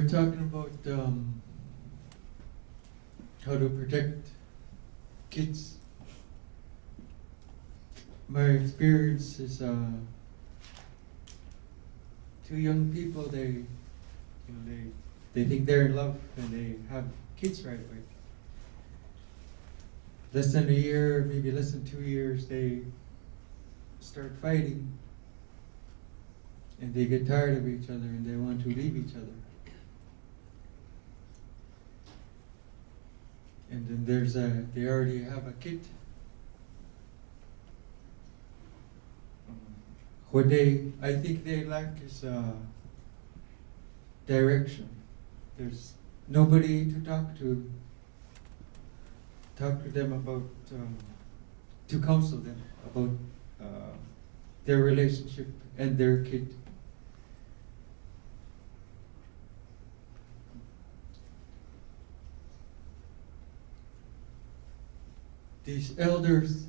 were talking about how to protect kids. My experience is two young people, they think they're in love and they have kids right away. Less than a year, maybe less than 2 years, they start fighting and they get tired of each other and they want to leave each other. And then they already have a kid. What I think they lack is direction. There's nobody to talk to them about, to counsel them about their relationship and their kid. These elders,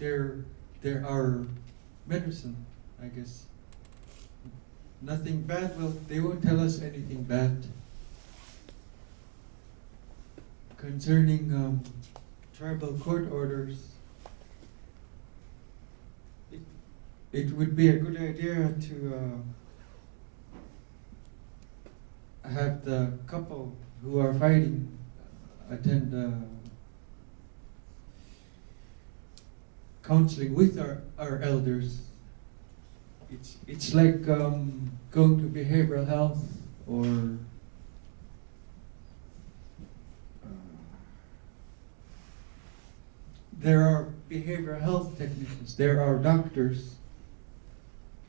they're our medicine, I guess. Nothing bad, they won't tell us anything bad. Concerning tribal court orders, it would be a good idea to have the couple who are fighting attend counseling with our elders. It's like going to behavioral health or there are behavioral health technicians, there are doctors.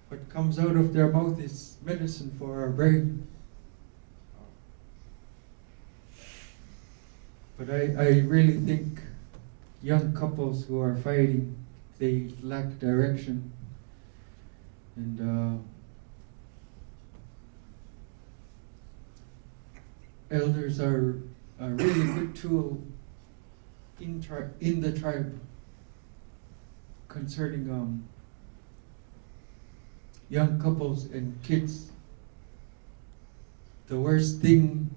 What comes out of their mouth is medicine for our brain. But I really think young couples who are fighting, they lack direction. And elders are a really good tool in the tribe concerning young couples and kids. The worst thing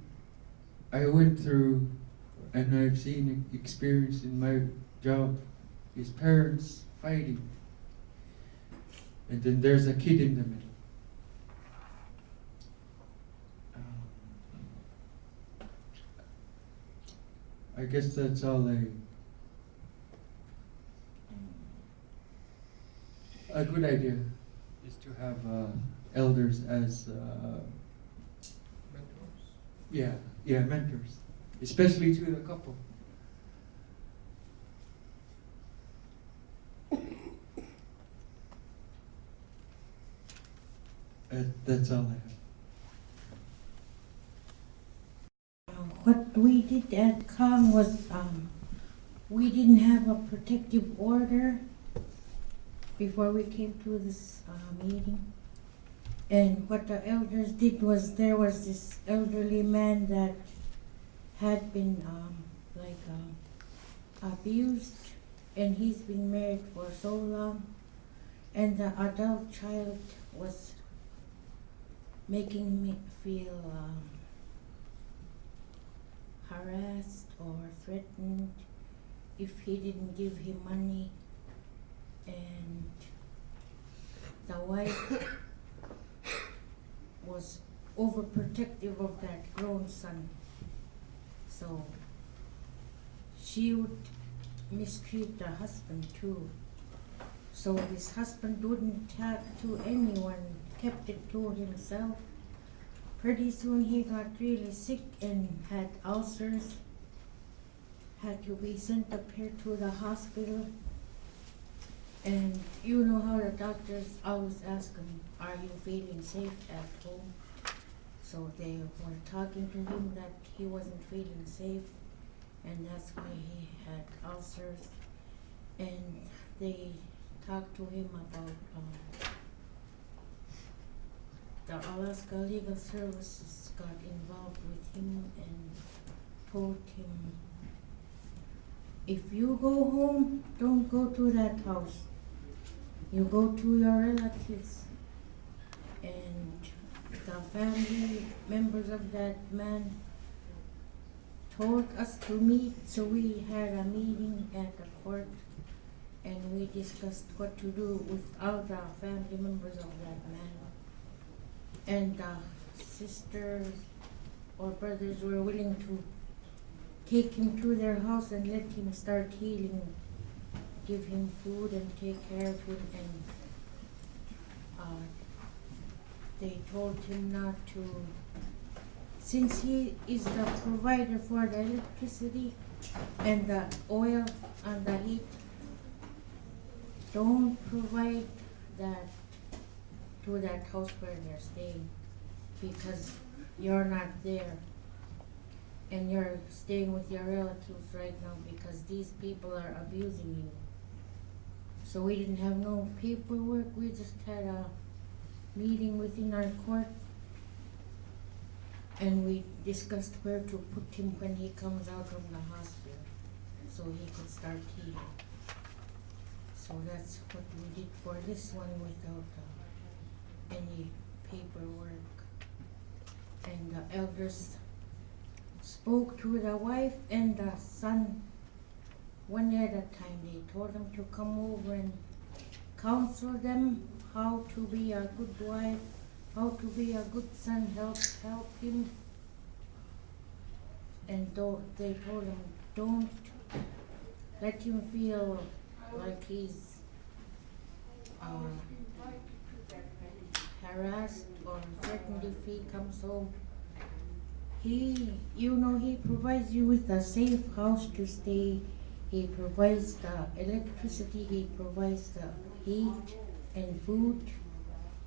I went through and I've seen experience in my job is parents fighting. And then there's a kid in the middle. I guess that's all a good idea is to have elders as mentors. Yeah, mentors, especially to the couple. That's all I have. What we did at COM was we didn't have a protective order before we came to this meeting. And what the elders did was there was this elderly man that had been abused, and he's been married for so long, and the adult child was making me feel harassed or threatened if he didn't give him money, and the wife was overprotective of that grown son, so she would mistreat the husband too. So his husband wouldn't talk to anyone, kept it to himself. Pretty soon he got really sick and had ulcers, had to be sent up here to the hospital. And you know how the doctors always ask him, are you feeling safe at home? So they were talking to him that he wasn't feeling safe, and that's why he had ulcers. And they talked to him about the Alaska Legal Services got involved with him and told him, if you go home, don't go to that house. You go to your relatives. And the family members of that man told us to meet, so we had a meeting at the court and we discussed what to do with all the family members of that man. And the sisters or brothers were willing to take him to their house and let him start healing, give him food and take care of him, and they told him not to, since he is the provider for the electricity and the oil and the heat, don't provide that to that house where they're staying, because you're not there and you're staying with your relatives right now because these people are abusing you. So we didn't have no paperwork, we just had a meeting within our court and we discussed where to put him when he comes out from the hospital so he could start healing. So that's what we did for this one without any paperwork. And the elders spoke to the wife and the son one at a time. They told them to come over and counsel them how to be a good wife, how to be a good son, help him. And they told him, don't let him feel like he's harassed or threatened if he comes home. He provides you with a safe house to stay. He provides the electricity, he provides the heat and food.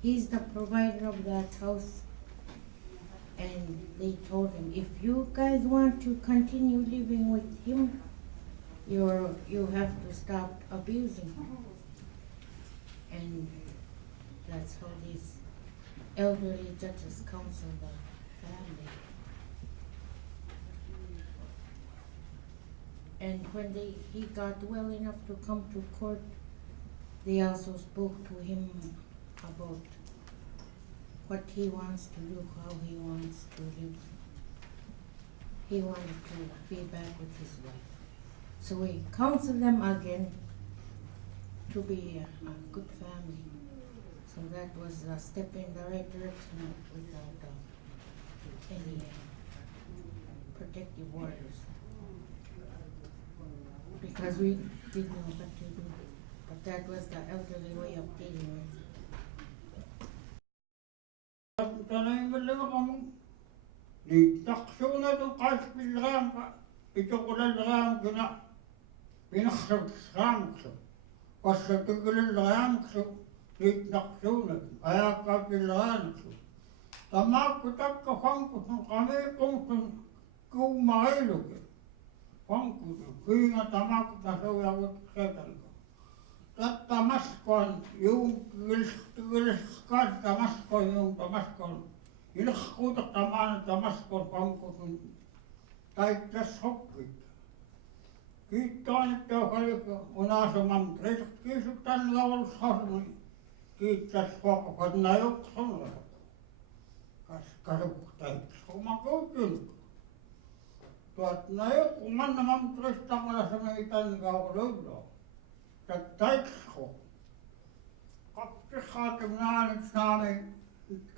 He's the provider of that house. And they told him, if you guys want to continue living with him, you have to stop abusing him. And that's how these elderly judges counsel the family. And when he got well enough to come to court, they also spoke to him about what he wants to do, how he wants to live. He wanted to be back with his wife. So we counseled them again to be a good family. So that was a step in the right direction without any protective orders. Because we didn't know what to do. But that was the elderly way of dealing with it. يتقشون القاش بالغام يتقول الغام كنا بنخسر غامكسو وستقول الغامكسو يتنقشون أياك بالغامكسو تما كتك فانكسو قميكم كو مغيلوك فانكسو كينا تما كتسو يوت كتلك تتمسكن يوم تغلسكن تمسكن يوم تمسكن يلخقوت الطمان تمسكن فانكسن تايتسحقك كيتان التوخلك وناس ممترسك كيسكتن غول صرمي كيتسحق فدنا يقصن لك كسكرك تايتسحق مقوتلك تواتنا يقو من ممترس تغلس ميتان غولولا تايتسحق قبت خاتمنا لسامي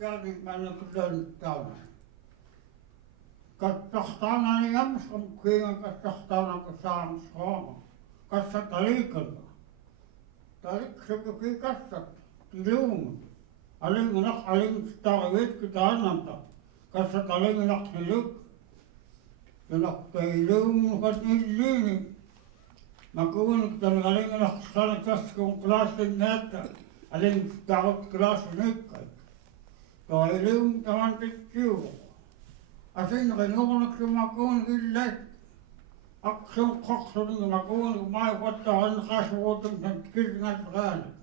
كان من كل دولة كتختانا يمسكم كيما كتختانا كسام صوما كستريكا طريق سبكي كست تلوم عليم نق عليم تغويت كتانمتا كستريم نق تلوك نق تلوم كتنجيني مكون كتنغليم نق سنة كسكم كلاس النتا عليم تعود كلاس نكا طايلهم كمان تتشوف عشان غنوغنك سمكون قلت أقسم قصر مكون وما يفتح النخاش وطن تنتكزنا الغالب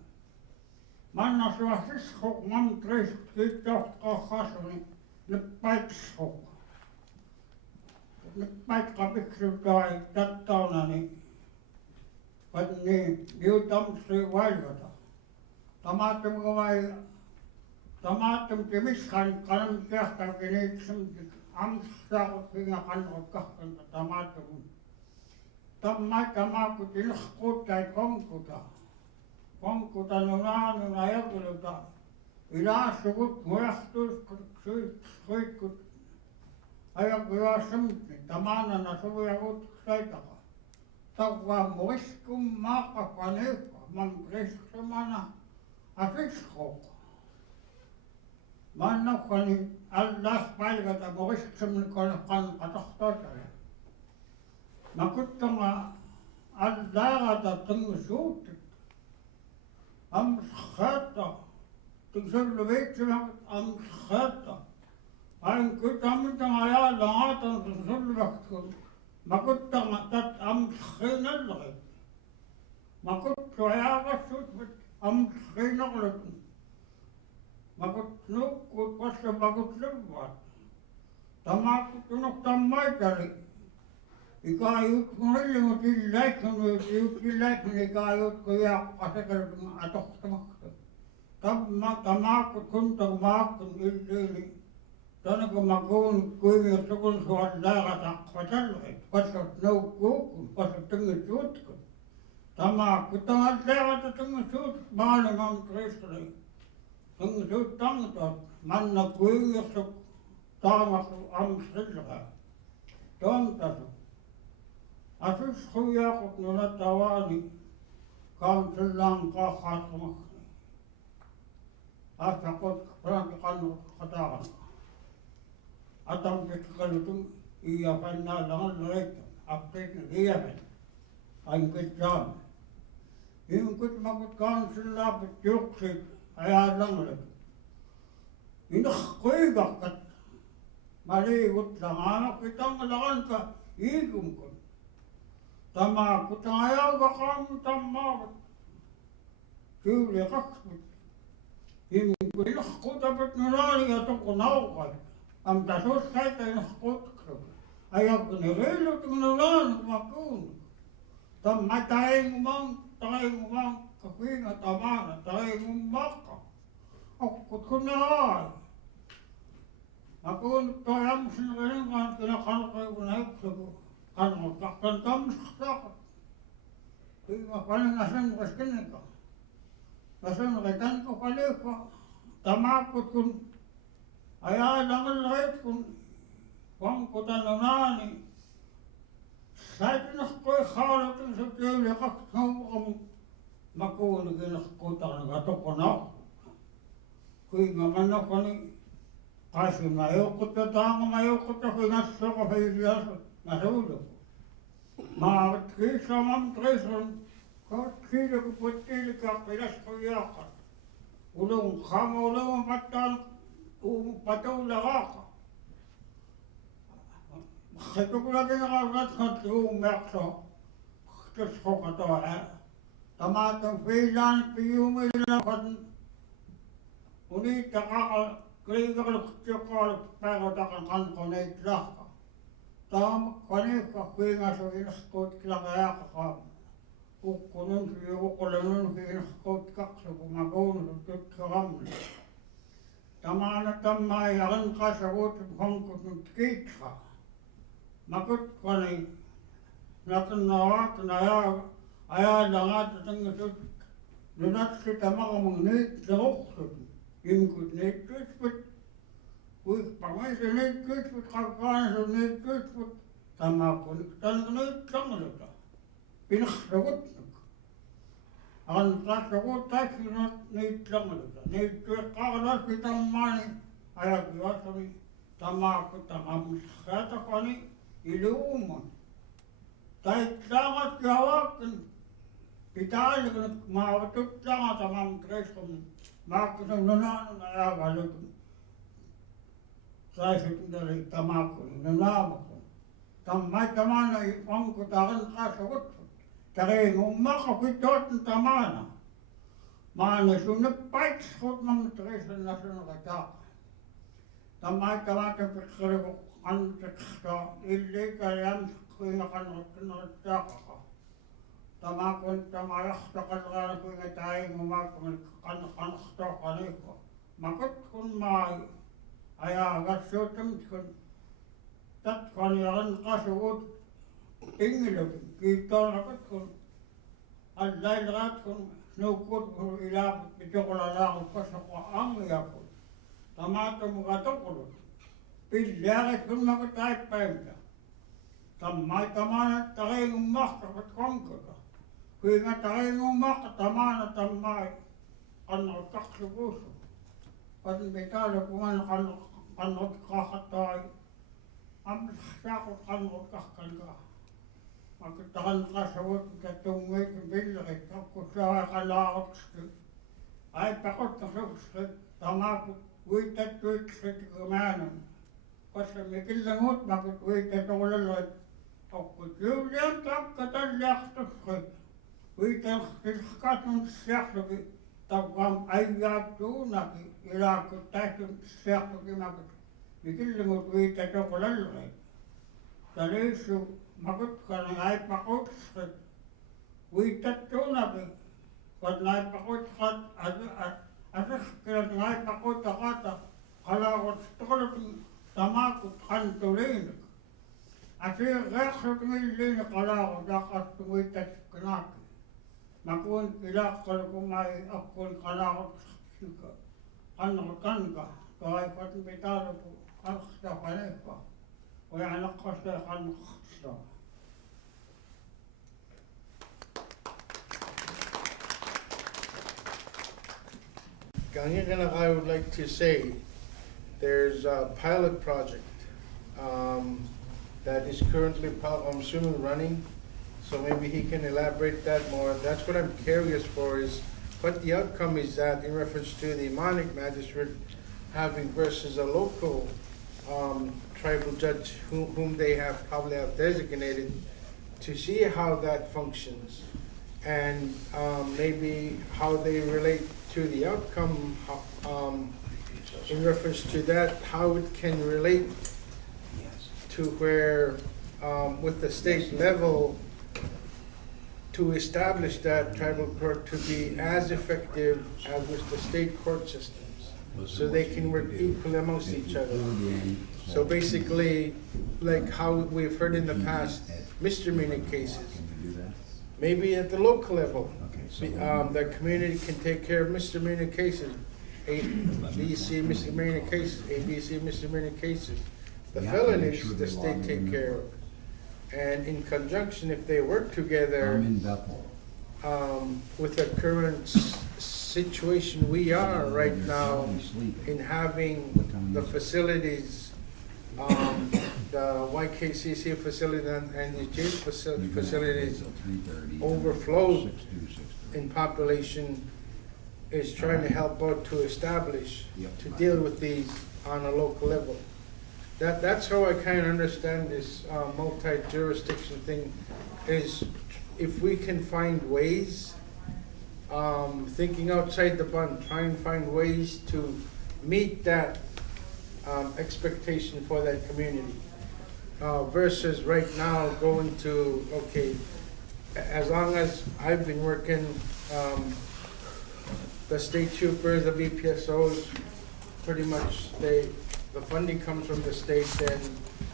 من نسوى تسخق من تريش تكتوخ قصرني نبايت سخق نبايت قبكسر داي تتونني فدني يوتم سي وايغتا تماتم غواي Tamatum timiskan kanam kehta kinitsum amsakut kinga kanrot kahkan tamatum. Tamaku tinakkuta konkuta. Konkuta nunanun ajakuluta. Ilasukut muehtus suitkut. Ajakuluasumti tamanana sujakut saitaka. Tavva muiskum maakakanekka man kristumana asiskoko. Mannakani allas paikata muiskum kan katohtotale. Makuttama allagata tungsuutit. Amskata. Tungsullu veitsemak amskata. Ain kutammitama ajalla aatan tungsulluvakkun. Makuttama tat amskhinallet. Makuttu ajakassut amskhinallet. Makut nukkut passa makut levaat. Tamakut tunuk tammaitari. Ikayut kunillimut illäikun ikayut kuja asekeltun atohtamakta. Tamakut kuntak maakkun illini. Tanako makuun kuinga sukun suat laagata kvatallet. Passat noukkuukun, passat tungit suutkun. Tamakut tangat laagata tungit suutkun maailman kristri. Tungit suut tangatot manna kuinga suk taamasu amsillaa. Tomtasu. Asus hujakut nuna tawani kaunsillaan kahasmakni. Asakot peranti kannut katakan. Atam kitkalutun iyafen naalangan leitan. Apteekni iyafen. Ainkit jaan. Inkit makut kaunsillaapit juksit ajallangalet. Inak kuigakkat. Maliikut langanak itangalakanka iikumkun. Tamakut ajavakaam tammavat. Syyli kaksmut. Inkut inakutapit nunaalia tuku naukai. Amta sussaita inakutkruk. Ajakuni riilutin nunaanu makuun. Tamma taingumang kakuinga tamana taingumakka. Okkut kunnaai. Makuun toi amsin rinkaan kinakalkaikun heiksuku. Kannut kahkan tamsaksakat. Kuinga kanin nasen kaskenika. Nasen retanko kalikka. Tamakut kun ajalangan leitkun. Vankuta nunaani. Saitinakoi haalatin se köyli kaksaukamu. Makuun kinakkuutaan katokonaa. Kuinga mannakani. Kasima joukkutta taangama joukkutta kuingassaka feiliasut. Masuudu. Maavat kiisamam treisun. Kaat kiileku pottiilikaa pilaskujaakat. Ulun kama ulun pattaan patuulla vaaka. Hetukulakin ratkat uumekso. Kiskokatoa ää. Tamaton fiilaan piyumilla kan. Uniitta kakal kriikaluktiokaaluk päivätakan kankoneit lahka. Tam kanikka kuingasu inaskut klakajakakaam. Ukkunun ukkolenun inaskut kaksuku makuunut tutkaramni. Tamana tammaa ja rankassa vuotta honkutut kiitsa. Makutkani nakanna vaatana ajalla ngaata tangasut. Nunatsi tamakamang niit ruksut. Imkut niit kytsput. Kuikpamaisi niit kytsput kakkaansu niit kytsput. Tamakun tanka niit sangaluta. Pinaksakutnuk. Rankassa vuottaisi niit sangaluta. Niit kytkaakalaspi tammaani ajakiasani. Tamakutta amskatakani iluumun. Taitsaangat javakken. Pitäälikö maavatut tangata mam kreskon. Maakkasen nunaanun ajakalutun. Saisut tuli tamakun nunaamakun. Tammai tamana onko taran kanssa kutsut. Taringun makakitootun tamana. Maane sunne paikskut mam kreskon nasunaka taaka. Tammai tamata pikkariku anteksta illika jams kuinga kannattunut taaka. Tamakun tamayahta kalkana kuinga taingumakun kannahta kaliko. makut kun mai aya gassotum kun tat kon yaran kasut ingilok kita makut kun allai rat kun nukut kun ilap bicokola la kasakwa ang yakut tamato mugatokul pillare kun makut ay pemda tamai tamana taring umak kat kongka kuinga taring umak tamana tamai kanal kaksugus kan betalo kuman kanal kakatay am sako kanal kakanga makitakan kasawat katungay kumbillare kakusawa kalaot ay pakot kasawat tamakot witat witat kumanan kasi mikilangot makot witat olalat ako julian kakatallaktos witat kiskatong siyaksabi tawam ayatu naki ilakot tayo siyaksabi makot mikilangot witat olalat taliso makot ka ng ay pakot witat to naki kad na ay pakot kat asas ka ng ay pakot akata kalakot tukalot tamakot kantulin asi reksot ngilin kalakot dakas tumitas kanaki makun ilak kalakumay akon kalakot sika kanakot kanka kaya pati betalo po kalaksta kanepa kaya anak kasta kanaksta. Ganyan I would like to say there's a pilot project that is currently, I'm assuming, running. So maybe he can elaborate that more. That's what I'm curious for, is what the outcome is that in reference to the Monic magistrate having versus a local tribal judge whom they have probably have designated, to see how that functions and maybe how they relate to the outcome in reference to that, how it can relate to where with the state level to establish that tribal court to be as effective as with the state court systems, so they can work equally amongst each other. So basically, like how we've heard in the past, misdemeanor cases, maybe at the local level, the community can take care of misdemeanor cases, ABC misdemeanor cases, ABC misdemeanor cases. The felonies, the state take care of. And in conjunction, if they work together, I'm in Bethel. with the current situation we are right now in having the facilities, the YKCC facility and the jail facilities overflowed in population, is trying to help out to establish, to deal with these on a local level. That's how I kind of understand this multi-jurisdiction thing, is if we can find ways, thinking outside the bun, trying to find ways to meet that expectation for that community. Versus right now going to, okay, as long as I've been working, the state troopers, the VPSOs, pretty much the funding comes from the state, and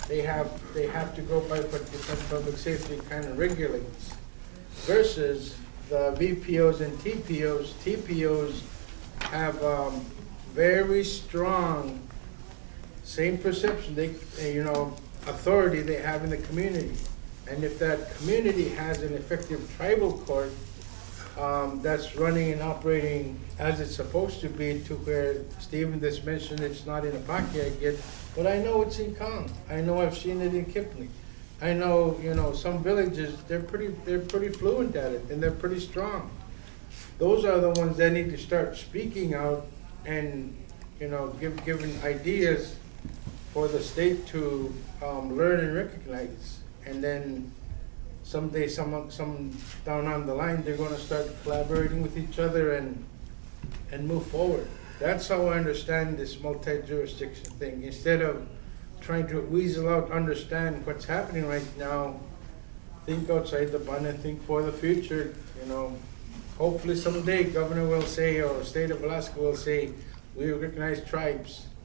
they have to go by what Defense Public Safety kind of regulates. Versus the VPOs and TPOs have very strong, same perception, authority they have in the community. And if that community has an effective tribal court that's running and operating as it's supposed to be, to where Stephen just mentioned it's not in Apache yet, but I know it's in Kong. I know I've seen it in Kipling. I know, some villages, they're pretty fluent at it, and they're pretty strong. Those are the ones that need to start speaking out and, giving ideas for the state to learn and recognize. And then someday, some down on the line, they're gonna start collaborating with each other and move forward. That's how I understand this multi-jurisdiction thing. Instead of trying to weasel out, understand what's happening right now, think outside the bun and think for the future. Hopefully someday Governor will say, or the state of Alaska will say, we recognize tribes.